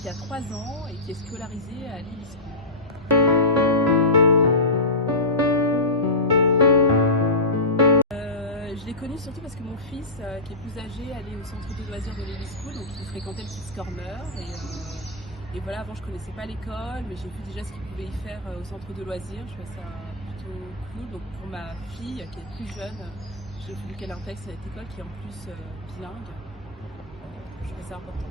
qui a 3 ans et qui est scolarisée à Lily School. Je l'ai connu surtout parce que mon fils, qui est plus âgé, allait au centre de loisirs de Lily School, donc il fréquentait le Kids Corner. Et voilà, avant je connaissais pas l'école, mais j'ai vu déjà ce qu'il pouvait y faire au centre de loisirs. Je trouvais ça plutôt cool. Donc pour ma fille qui est plus jeune, j'ai voulu qu'elle intègre cette école qui est en plus bilingue. Je trouvais ça important.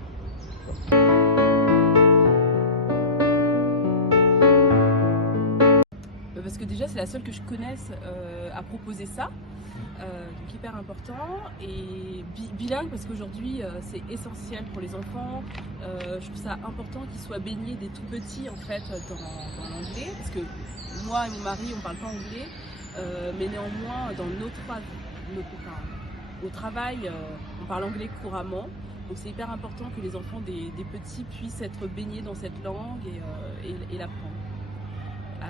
Parce que déjà c'est la seule que je connaisse à proposer ça. Donc hyper important, et bilingue parce qu'aujourd'hui c'est essentiel pour les enfants. Je trouve ça important qu'ils soient baignés dès tout petits en fait dans l'anglais, parce que moi et mon mari on parle pas anglais, mais néanmoins dans au travail on parle anglais couramment, donc c'est hyper important que les enfants des petits puissent être baignés dans cette langue et l'apprendre.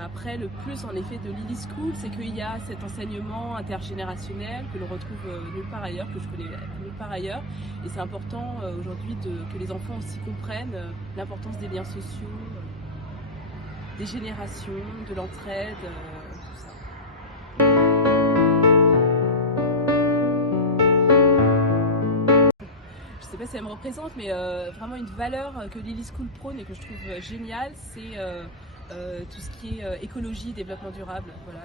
Après, le plus en effet de Lily School, c'est qu'il y a cet enseignement intergénérationnel que l'on retrouve nulle part ailleurs, que je connais nulle part ailleurs. Et c'est important aujourd'hui que les enfants aussi comprennent l'importance des liens sociaux, des générations, de l'entraide, tout ça. Je ne sais pas si elle me représente, mais vraiment une valeur que Lily School prône et que je trouve géniale, c'est tout ce qui est écologie, développement durable. Voilà,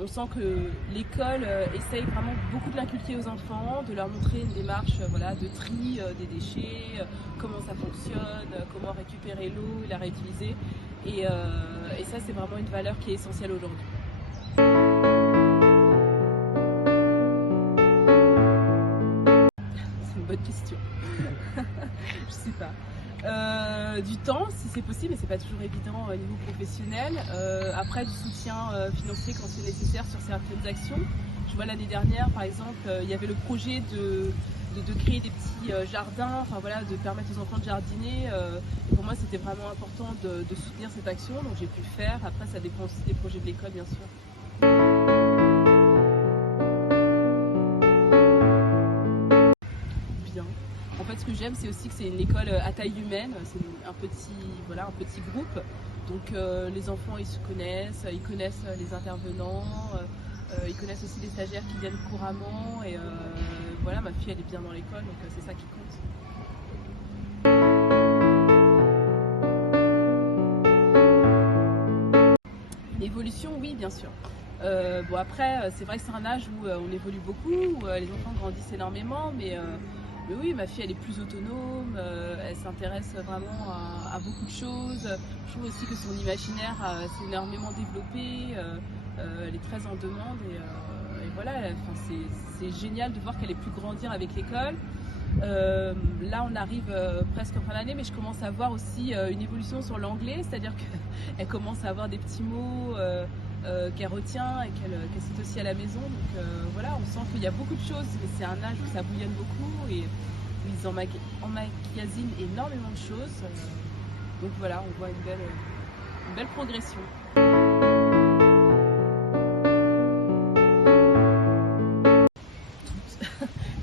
on sent que l'école essaye vraiment beaucoup de l'inculquer aux enfants, de leur montrer une démarche voilà, de tri des déchets, comment ça fonctionne, comment récupérer l'eau et la réutiliser. Et ça, c'est vraiment une valeur qui est essentielle aujourd'hui. C'est une bonne question. Je sais pas. Du temps si c'est possible, mais c'est pas toujours évident au niveau professionnel. Après du soutien financier quand c'est nécessaire sur certaines actions. Je vois l'année dernière par exemple, il y avait le projet de créer des petits jardins, enfin voilà, de permettre aux enfants de jardiner. Et pour moi c'était vraiment important de soutenir cette action, donc j'ai pu le faire. Après ça dépend aussi des projets de l'école bien sûr. En fait, ce que j'aime, c'est aussi que c'est une école à taille humaine, c'est un petit groupe. Donc les enfants, ils se connaissent, ils connaissent les intervenants, ils connaissent aussi les stagiaires qui viennent couramment. Et voilà, ma fille, elle est bien dans l'école, donc c'est ça qui compte. Évolution, oui, bien sûr. Bon après, c'est vrai que c'est un âge où on évolue beaucoup, où les enfants grandissent énormément, mais oui, ma fille elle est plus autonome, elle s'intéresse vraiment à beaucoup de choses. Je trouve aussi que son imaginaire s'est énormément développé, elle est très en demande et voilà, c'est génial de voir qu'elle ait pu grandir avec l'école. Là on arrive presque en fin d'année, mais je commence à voir aussi une évolution sur l'anglais, c'est-à-dire qu'elle commence à avoir des petits mots qu'elle retient et qu'elle cite aussi à la maison. Donc voilà, on sent qu'il y a beaucoup de choses, mais c'est un âge où ça bouillonne beaucoup et où ils emmagasinent énormément de choses. Donc voilà, on voit une belle progression.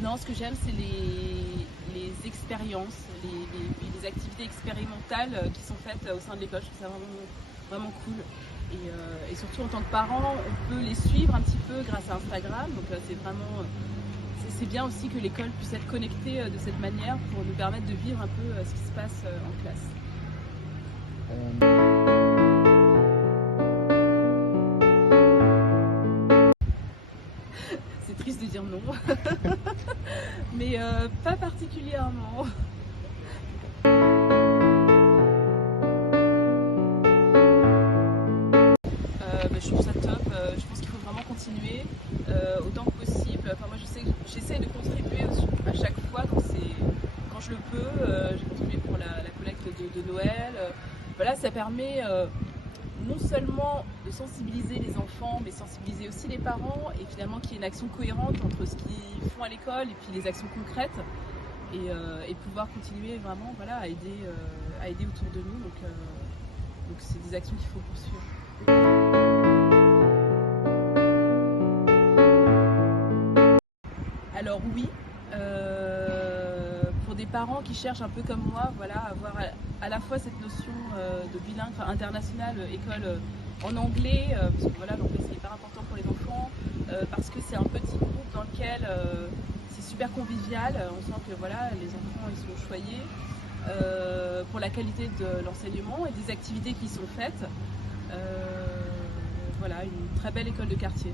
Non, ce que j'aime, c'est les expériences, les activités expérimentales qui sont faites au sein de l'école. Je trouve ça vraiment cool. Et surtout en tant que parent, on peut les suivre un petit peu grâce à Instagram. Donc c'est bien aussi que l'école puisse être connectée de cette manière pour nous permettre de vivre un peu ce qui se passe en classe. C'est triste de dire non, mais pas particulièrement. Je trouve ça top, je pense qu'il faut vraiment continuer autant que possible. Enfin, moi je sais que j'essaie de contribuer à chaque fois quand je le peux. J'ai contribué pour la collecte de Noël. Voilà, ça permet non seulement de sensibiliser les enfants, mais sensibiliser aussi les parents, et finalement qu'il y ait une action cohérente entre ce qu'ils font à l'école et puis les actions concrètes, et pouvoir continuer vraiment voilà, à aider autour de nous. Donc c'est des actions qu'il faut poursuivre. Alors oui, pour des parents qui cherchent un peu comme moi, voilà, à avoir à la fois cette notion de bilingue, enfin internationale, école en anglais, parce que voilà, l'anglais c'est hyper important pour les enfants, parce que c'est un petit groupe dans lequel c'est super convivial, on sent que voilà, les enfants ils sont choyés pour la qualité de l'enseignement et des activités qui sont faites. Voilà, une très belle école de quartier.